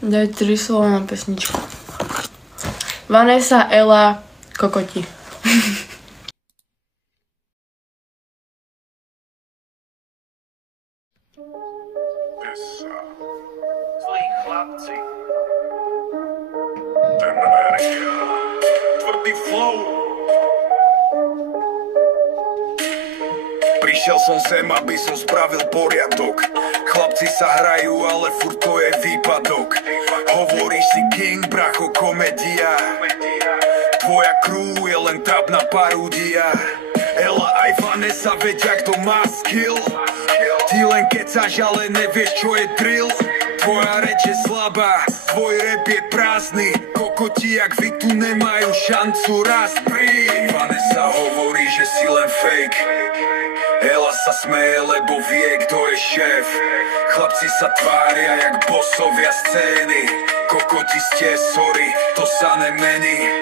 Daj 3 slova na pesničku. Vanessa, Ela, kokoti. Zlí chlapci. Temerika. Tvrdý flow. Prišiel som sem, aby som spravil poriadok. Chlapci sa hrajú, ale furt to je výpadok. Hovoríš si king, bracho, komédia. Tvoja crew je len trapná paródia. Ela aj Vanessa vedia, kto má skill. Ty len kecáš, ale nevieš, čo je drill. Tvoja reč je slabá, tvoj rap je prázdny. Kokoti jak vy tu nemajú šancu raz príď. Vanessa hovorí, že si len fake. Ela sa smeje, lebo vie, kto je šéf. Chlapci sa tvária jak bossovia scény. Kokoti ste, sorry, to sa nemení.